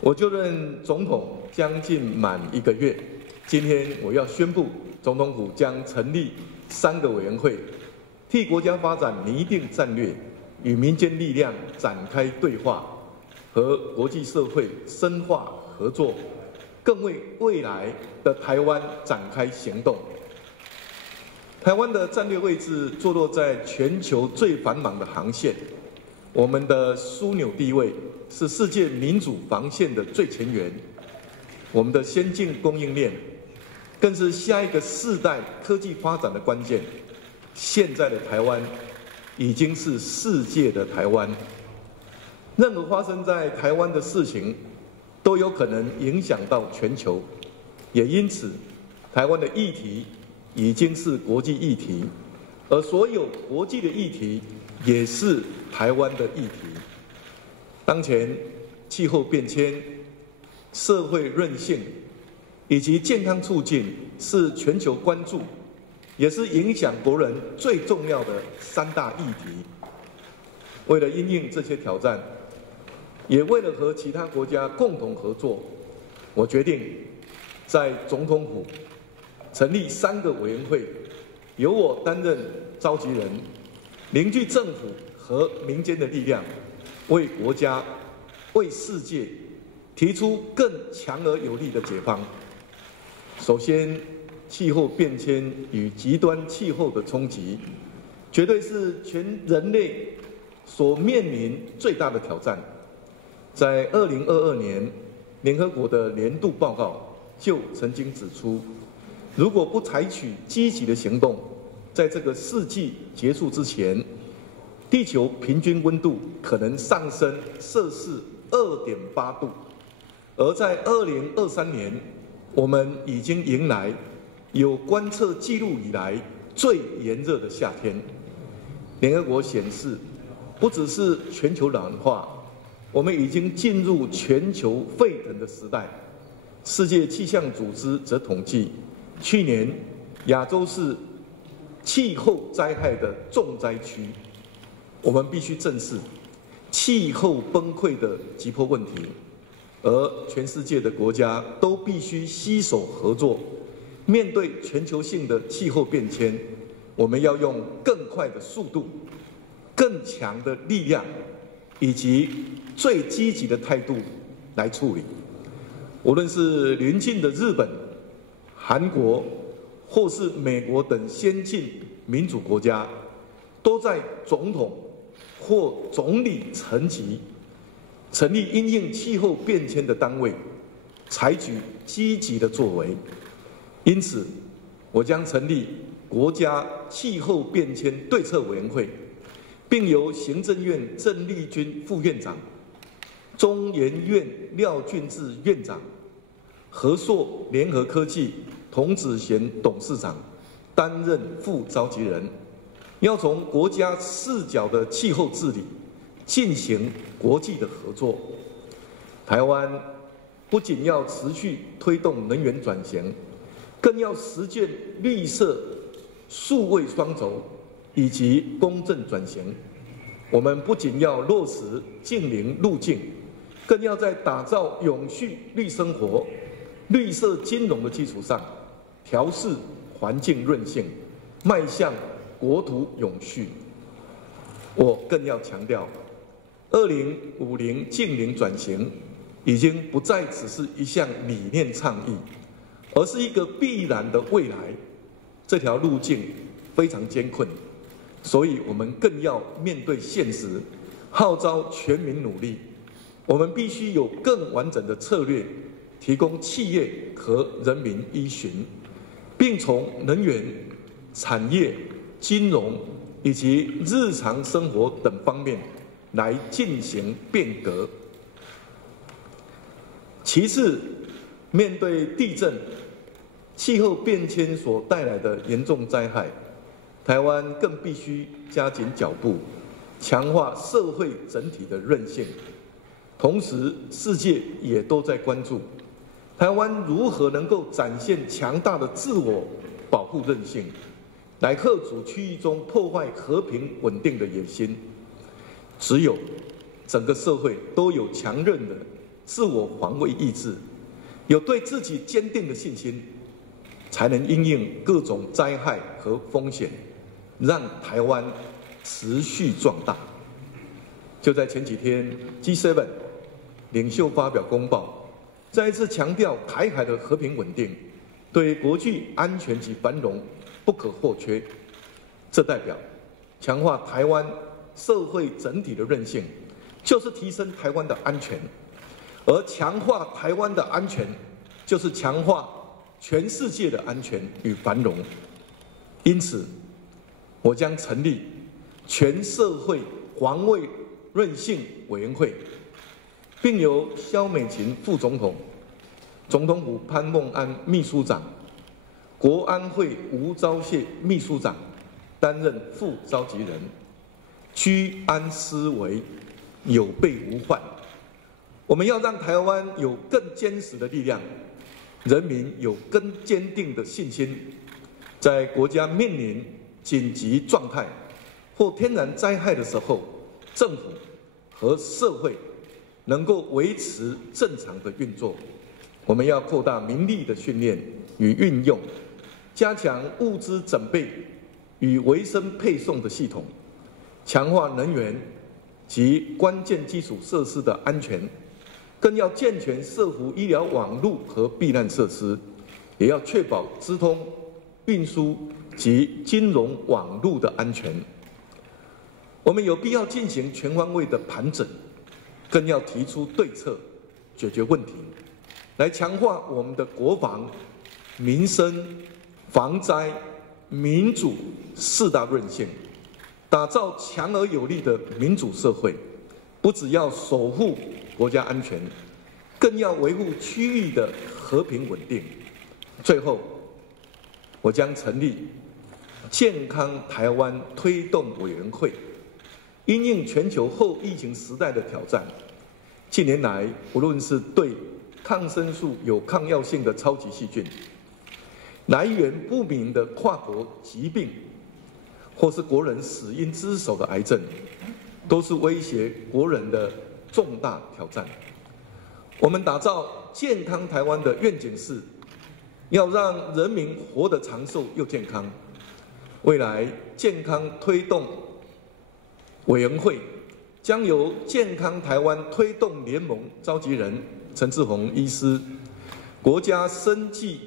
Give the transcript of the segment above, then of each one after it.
我就任总统将近满1个月，今天我要宣布，总统府将成立3个委员会，替国家发展拟定战略，与民间力量展开对话，和国际社会深化合作，更为未来的台湾展开行动。台湾的战略位置坐落在全球最繁忙的航线，我们的枢纽地位是世界民主防线的最前沿，我们的先进供应链更是下一个世代科技发展的关键。现在的台湾已经是世界的台湾，任何发生在台湾的事情都有可能影响到全球，也因此，台湾的议题已经是国际议题，而所有国际的议题也是台湾的议题。当前气候变迁、社会韧性以及健康促进是全球关注，也是影响国人最重要的3大议题。为了因应这些挑战，也为了和其他国家共同合作，我决定在总统府成立3个委员会，由我担任召集人，凝聚政府和民间的力量，为国家、为世界提出更强而有力的解方。首先，气候变迁与极端气候的冲击，绝对是全人类所面临最大的挑战。在2022年，联合国的年度报告就曾经指出，如果不采取积极的行动，在这个世纪结束之前，地球平均温度可能上升摄氏2.8度，而在2023年，我们已经迎来有观测记录以来最炎热的夏天。联合国显示，不只是全球暖化，我们已经进入全球沸腾的时代。世界气象组织则统计，去年亚洲是气候灾害的重灾区。我们必须正视气候崩溃的急迫问题，而全世界的国家都必须携手合作，面对全球性的气候变迁，我们要用更快的速度、更强的力量以及最积极的态度来处理。无论是邻近的日本、韩国，或是美国等先进民主国家，都在总统或总理层级成立因应气候变迁的单位，采取积极的作为。因此，我将成立国家气候变迁对策委员会，并由行政院郑丽君副院长、中研院廖俊智院长、和硕联合科技童子贤董事长担任副召集人，要从国家视角的气候治理进行国际的合作。台湾不仅要持续推动能源转型，更要实践绿色、数位双轴以及公正转型。我们不仅要落实净零路径，更要在打造永续绿生活、绿色金融的基础上，调适环境韧性，迈向国土永续。我更要强调，2050净零转型已经不再只是一项理念倡议，而是一个必然的未来。这条路径非常艰困，所以我们更要面对现实，号召全民努力。我们必须有更完整的策略，提供企业和人民依循，并从能源、产业、金融以及日常生活等方面来进行变革。其次，面对地震、气候变迁所带来的严重灾害，台湾更必须加紧脚步，强化社会整体的韧性。同时，世界也都在关注台湾如何能够展现强大的自我保护韧性，来遏阻区域中破坏和平稳定的野心。只有整个社会都有强韧的自我防卫意志，有对自己坚定的信心，才能因应各种灾害和风险，让台湾持续壮大。就在前几天 ，G7 领袖发表公报，再一次强调台海的和平稳定对国际安全及繁荣不可或缺。这代表强化台湾社会整体的韧性，就是提升台湾的安全。而强化台湾的安全，就是强化全世界的安全与繁荣。因此，我将成立全社会防卫韧性委员会，并由萧美琴副总统、总统府潘孟安秘书长、国安会吴钊燮秘书长担任副召集人，居安思危，有备无患。我们要让台湾有更坚实的力量，人民有更坚定的信心，在国家面临紧急状态或天然灾害的时候，政府和社会能够维持正常的运作。我们要扩大民力的训练与运用，加强物资准备与维生配送的系统，强化能源及关键基础设施的安全。更要健全社福医疗网络和避难设施，也要确保资通、运输及金融网络的安全。我们有必要进行全方位的盘整，更要提出对策，解决问题，来强化我们的国防、民生、防灾、民主四大韧性，打造强而有力的民主社会。不只要守护国家安全，更要维护区域的和平稳定。最后，我将成立健康台湾推动委员会，因应全球后疫情时代的挑战。近年来，无论是对抗生素有抗药性的超级细菌、来源不明的跨国疾病，或是国人死因之首的癌症，都是威胁国人的重大挑战。我们打造健康台湾的愿景是，要让人民活得长寿又健康。未来健康推动委员会将由健康台湾推动联盟召集人陈志宏医师、国家生技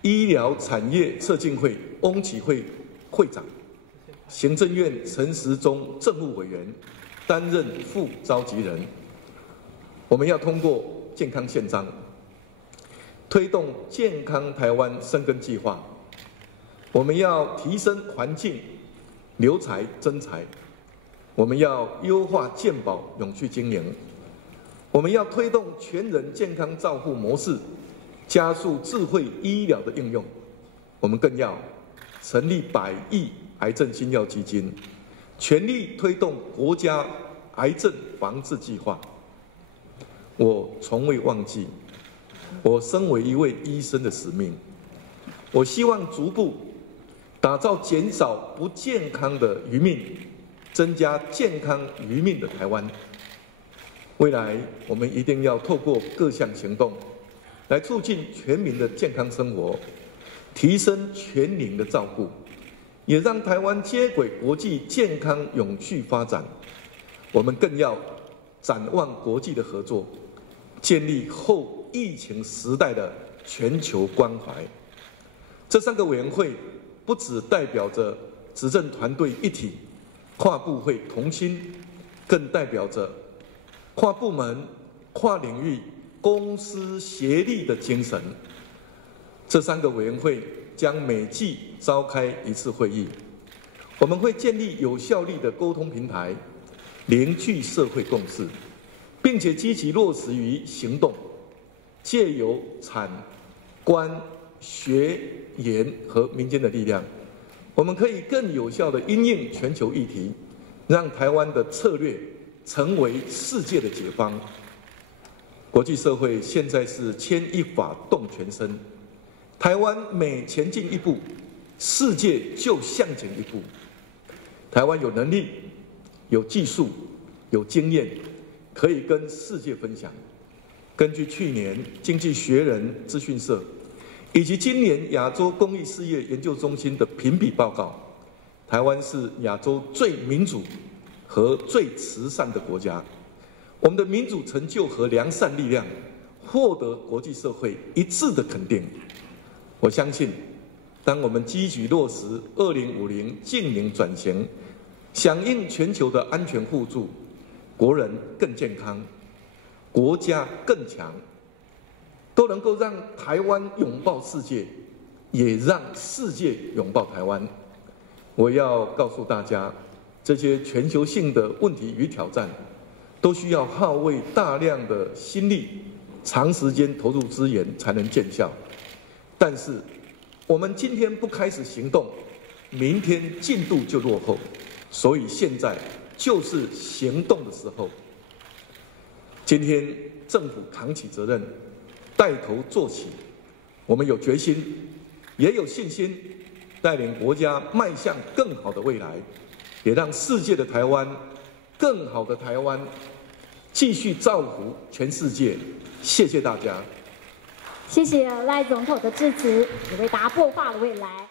医疗产业策进会翁启慧会长、行政院陈时中政务委员担任副召集人。我们要通过健康宪章，推动健康台湾生根计划。我们要提升环境，留才增才。我们要优化健保永续经营。我们要推动全人健康照护模式，加速智慧医疗的应用。我们更要成立100亿癌症新药基金，全力推动国家癌症防治计划。我从未忘记我身为一位医生的使命。我希望逐步打造减少不健康的余命，增加健康余命的台湾。未来我们一定要透过各项行动，来促进全民的健康生活，提升全龄的照顾，也让台湾接轨国际健康永续发展。我们更要展望国际的合作，建立后疫情时代的全球关怀。这3个委员会不只代表着执政团队一体、跨部会同心，更代表着跨部门、跨领域、公私协力的精神。这3个委员会将每季召开1次会议，我们会建立有效力的沟通平台，凝聚社会共识，并且积极落实于行动，借由产、官、学、研和民间的力量，我们可以更有效地因应全球议题，让台湾的策略成为世界的解方。国际社会现在是牵一发动全身，台湾每前进一步，世界就向前一步。台湾有能力、有技术、有经验，可以跟世界分享。根据去年《经济学人》资讯社以及今年亚洲公益事业研究中心的评比报告，台湾是亚洲最民主和最慈善的国家。我们的民主成就和良善力量获得国际社会一致的肯定。我相信，当我们积极落实2050净零转型，响应全球的安全互助，国人更健康，国家更强，都能够让台湾拥抱世界，也让世界拥抱台湾。我要告诉大家，这些全球性的问题与挑战，都需要耗费大量的心力，长时间投入资源才能见效。但是，我们今天不开始行动，明天进度就落后。所以现在就是行动的时候。今天政府扛起责任，带头做起，我们有决心，也有信心，带领国家迈向更好的未来，也让世界的台湾、更好的台湾继续造福全世界。谢谢大家。谢谢赖总统的致辞，也为大家擘画了未来。